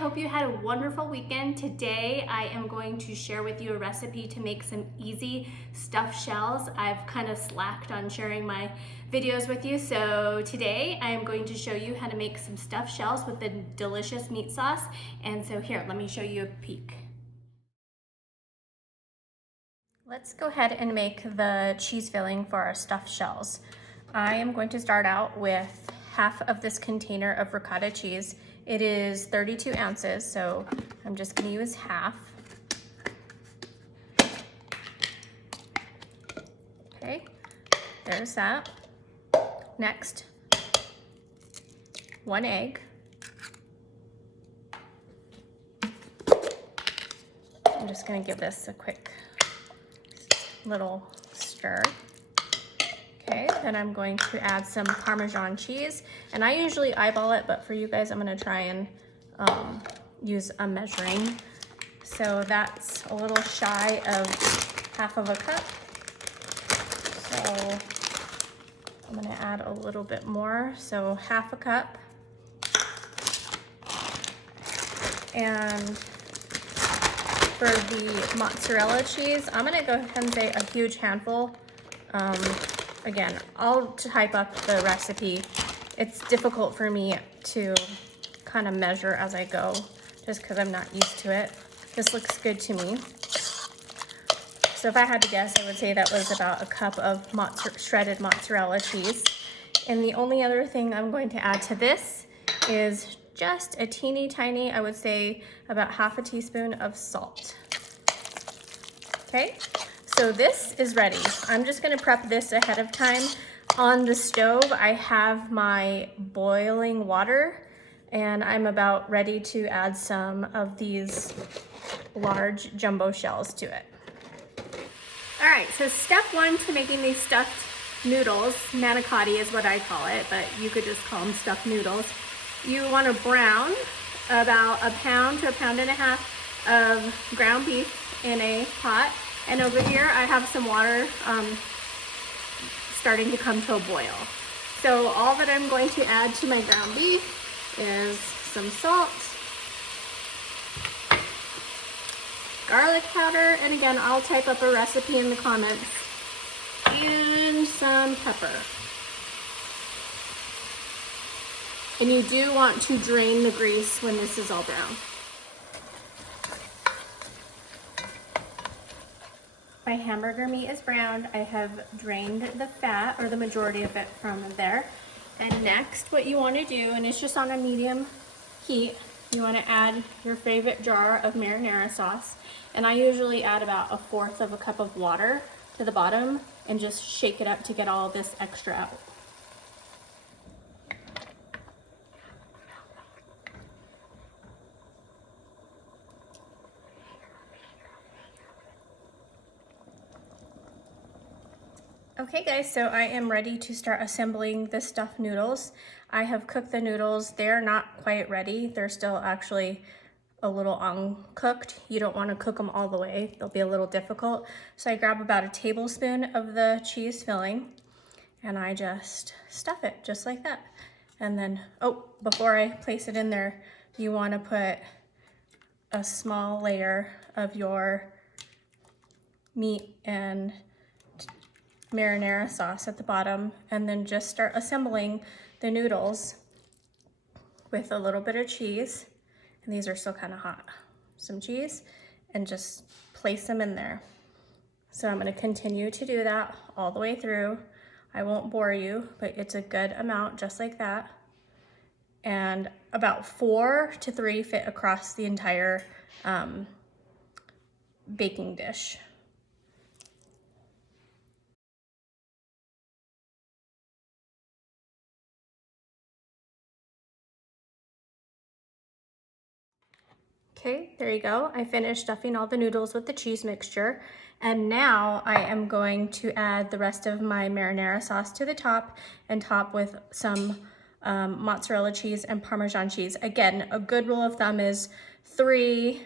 hope you had a wonderful weekend. Today I am going to share with you a recipe to make some easy stuffed shells. I've kind of slacked on sharing my videos with you, so today I am going to show you how to make some stuffed shells with the delicious meat sauce. And so here, let me show you a peek. Let's go ahead and make the cheese filling for our stuffed shells. I am going to start out with half of this container of ricotta cheese. It is 32 ounces, so I'm just going to use half. Okay, there's that. Next, 1 egg. I'm just going to give this a quick little stir. Okay, then I'm going to add some Parmesan cheese, and I usually eyeball it, but for you guys, I'm going to try and use a measuring. So that's a little shy of half of a cup. So I'm going to add a little bit more, so half a cup. And for the mozzarella cheese, I'm going to go ahead and say a huge handful. Again, I'll type up the recipe. It's difficult for me to kind of measure as I go, just because I'm not used to it. This looks good to me. So if I had to guess, I would say that was about a cup of shredded mozzarella cheese. And the only other thing I'm going to add to this is just a teeny tiny, I would say about half a teaspoon of salt. Okay. So this is ready. I'm just gonna prep this ahead of time. On the stove, I have my boiling water, and I'm about ready to add some of these large jumbo shells to it. All right, so step one to making these stuffed noodles, manicotti is what I call it, but you could just call them stuffed noodles. You wanna brown about a pound to a pound and a half of ground beef in a pot. And over here, I have some water starting to come to a boil. So all that I'm going to add to my ground beef is some salt, garlic powder, and again, I'll type up a recipe in the comments, and some pepper. And you do want to drain the grease when this is all brown. My hamburger meat is browned. I have drained the fat, or the majority of it, from there. And next, what you want to do, and it's just on a medium heat, you want to add your favorite jar of marinara sauce. And I usually add about 1/4 of a cup of water to the bottom and just shake it up to get all this extra out. Okay guys, so I am ready to start assembling the stuffed noodles. I have cooked the noodles. They're not quite ready. They're still actually a little uncooked. You don't want to cook them all the way. They'll be a little difficult. So I grab about a tablespoon of the cheese filling and I just stuff it just like that. And then, oh, before I place it in there, you want to put a small layer of your meat and marinara sauce at the bottom, and then just start assembling the noodles with a little bit of cheese, and these are still kind of hot, some cheese, and just place them in there. So I'm going to continue to do that all the way through. I won't bore you, but it's a good amount just like that, and about 4 to 3 fit across the entire baking dish. Okay, there you go. I finished stuffing all the noodles with the cheese mixture. And now I am going to add the rest of my marinara sauce to the top and top with some mozzarella cheese and Parmesan cheese. Again, a good rule of thumb is 3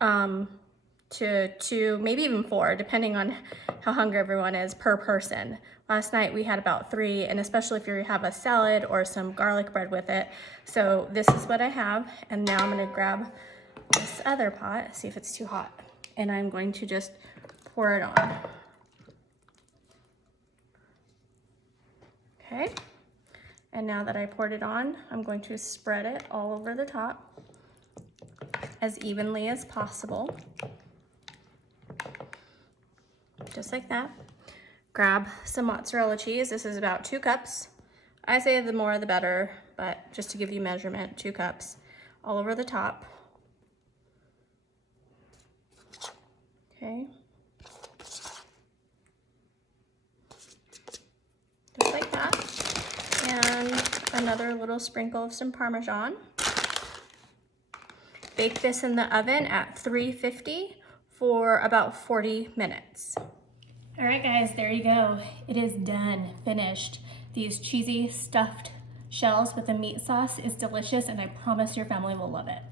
to 2, maybe even 4, depending on how hungry everyone is per person Last night we had about 3, and especially if you have a salad or some garlic bread with it. So this is what I have, and now I'm gonna grab this other pot, see if it's too hot, and I'm going to just pour it on. Okay, and now that I poured it on, I'm going to spread it all over the top as evenly as possible. Just like that. Grab some mozzarella cheese. This is about 2 cups. I say the more the better, but just to give you measurement, 2 cups all over the top. Okay. Just like that. And another little sprinkle of some Parmesan. Bake this in the oven at 350 for about 40 minutes. All right, guys, there you go. It is done, finished. These cheesy stuffed shells with the meat sauce is delicious, and I promise your family will love it.